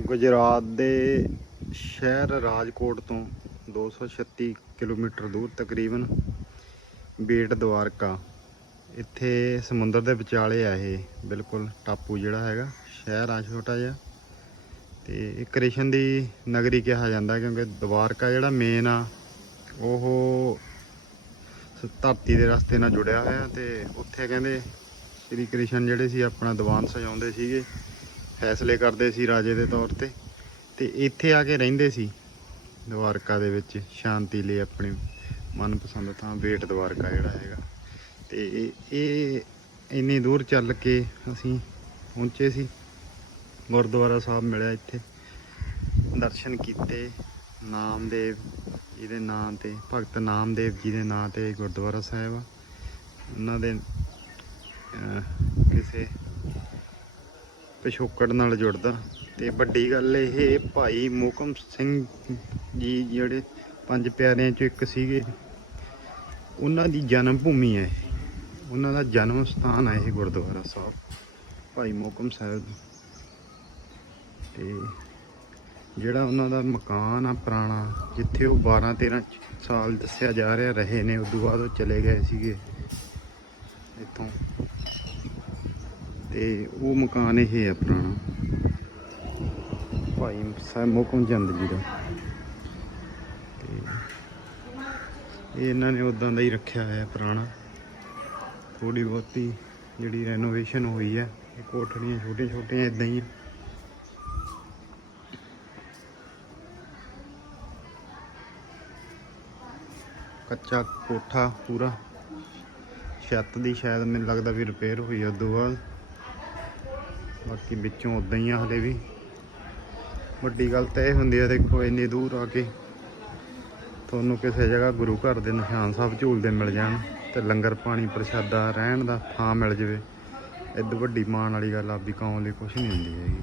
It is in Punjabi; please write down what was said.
ਗੁਜਰਾਤ ਦੇ ਸ਼ਹਿਰ ਰਾਜਕੋਟ ਤੋਂ 236 ਕਿਲੋਮੀਟਰ ਦੂਰ ਤਕਰੀਬਨ ਬੇਟ ਦਵਾਰਕਾ। ਇੱਥੇ ਸਮੁੰਦਰ ਦੇ ਵਿਚਾਲੇ ਆ ਇਹ, ਬਿਲਕੁਲ ਟਾਪੂ ਜਿਹੜਾ ਹੈਗਾ, ਸ਼ਹਿਰ ਆ ਛੋਟਾ ਜਿਹਾ। ਤੇ ਇਹ ਕ੍ਰਿਸ਼ਨ ਦੀ ਨਗਰੀ ਕਿਹਾ ਜਾਂਦਾ ਕਿਉਂਕਿ ਦਵਾਰਕਾ ਜਿਹੜਾ ਮੇਨ ਆ, ਉਹ ਧਰਤੀ ਦੇ ਰਸਤੇ ਨਾਲ ਜੁੜਿਆ ਹੋਇਆ ਤੇ ਉੱਥੇ ਕਹਿੰਦੇ ਸ੍ਰੀ ਕ੍ਰਿਸ਼ਨ ਜਿਹੜੇ ਸੀ, ਆਪਣਾ ਦੀਵਾਨ ਸਜਾਉਂਦੇ ਸੀਗੇ। ਫੈਸਲੇ ਕਰਦੇ ਸੀ ਰਾਜੇ ਦੇ ਤੌਰ ਤੇ। ਤੇ ਇੱਥੇ ਆ ਕੇ ਰਹਿੰਦੇ ਸੀ ਦਵਾਰਕਾ ਦੇ ਵਿੱਚ, ਸ਼ਾਂਤੀ ਲਈ ਆਪਣੀ ਮਨਪਸੰਦ ਥਾਂ, ਬੇਟ ਦਵਾਰਕਾ ਜਿਹੜਾ ਹੈਗਾ। ਤੇ ਇਹ ਇੰਨੀ ਦੂਰ ਚੱਲ ਕੇ ਅਸੀਂ ਪਹੁੰਚੇ ਸੀ। ਗੁਰਦੁਆਰਾ ਸਾਹਿਬ ਮਿਲਿਆ ਇੱਥੇ। ਦਰਸ਼ਨ ਕੀਤੇ। ਨਾਮਦੇਵ ਜੀ ਦੇ ਨਾਂ ਤੇ, ਭਗਤ ਨਾਮਦੇਵ ਜੀ ਦੇ ਨਾਂ ਤੇ ਗੁਰਦੁਆਰਾ ਸਾਹਿਬ ਆ। ਉਹਨਾਂ ਦੇ ਕਿਸੇ ਪਿਛੋਕੜ ਨਾਲ ਜੁੜਦਾ। ਤੇ ਵੱਡੀ ਗੱਲ ਇਹ ਭਾਈ ਮੋਕਮ ਸਿੰਘ ਜੀ ਜਿਹੜੇ ਪੰਜ ਪਿਆਰਿਆਂ ਚੋਂ ਇੱਕ ਸੀਗੇ। ਉਹਨਾਂ ਦੀ ਜਨਮ ਭੂਮੀ ਹੈ ਉਹਨਾਂ ਦਾ ਜਨਮ ਸਥਾਨ ਹੈ ਇਹ ਗੁਰਦੁਆਰਾ ਸਾਹਿਬ, ਭਾਈ ਮੋਕਮ ਸਾਹਿਬ ਤੇ ਜਿਹੜਾ ਉਹਨਾਂ ਦਾ ਮਕਾਨ ਆ ਪੁਰਾਣਾ, ਜਿੱਥੇ ਉਹ 12 13 ਸਾਲ ਦੱਸਿਆ ਜਾ ਰਿਹਾ, ਰਹੇ ਨੇ, ਉਦੋਂ ਬਾਅਦ ਉਹ ਚਲੇ ਗਏ ਸੀਗੇ। ਇੱਥੋਂ ਤੇ ਉਹ ਮਕਾਨ ਇਹ ਹੈ ਪੁਰਾਣਾ। ਭਾਈ ਸਾਹਿਬ ਮੋਕਮ ਚੰਦ ਜੀ ਦਾ। ਤੇ ਇਹ ਇਹਨਾਂ ਨੇ ਉਦਾਂ ਦਾ ਹੀ ਰੱਖਿਆ ਹੋਇਆ ਪੁਰਾਣਾ। ਥੋੜੀ ਬਹੁਤੀ ਜਿਹੜੀ ਰੈਨੋਵੇਸ਼ਨ ਹੋਈ ਹੈ, ਇਹ ਕੋਠੜੀਆਂ ਛੋਟੀਆਂ ਛੋਟੀਆਂ ਇਦਾਂ ਹੀ ਆ। ਕੱਚਾ ਕੋਠਾ ਪੂਰਾ। ਛੱਤ ਦੀ ਸ਼ਾਇਦ ਮੈਨੂੰ ਲੱਗਦਾ ਵੀ ਰਿਪੇਅਰ ਹੋਈ ਆ ਉਦੋਂ ਬਾਅਦ। ਬਾਕੀ ਵਿੱਚੋਂ ਉਦਾਂ ਹੀ ਆ ਹਲੇ ਵੀ। ਵੱਡੀ ਗੱਲ ਤਾਂ ਇਹ ਹੁੰਦੀ ਆ, ਦੇਖੋ ਇੰਨੀ ਦੂਰ ਆ ਕੇ ਤੁਹਾਨੂੰ ਕਿਸੇ ਜਗ੍ਹਾ ਗੁਰੂ ਘਰ ਦੇ ਨਿਸ਼ਾਨ ਸਾਹਿਬ ਝੂਲਦੇ ਮਿਲ ਜਾਣ ਤੇ ਲੰਗਰ ਪਾਣੀ ਪ੍ਰਸ਼ਾਦਾ ਰਹਿਣ ਦਾ ਥਾਂ ਮਿਲ ਜਵੇ। ਇਦੋਂ ਵੱਡੀ ਮਾਣ ਵਾਲੀ ਗੱਲ ਆ ਵੀ ਕੌਮ ਲਈ ਕੁਝ ਨਹੀਂ ਹੁੰਦੀ ਹੈਗੀ।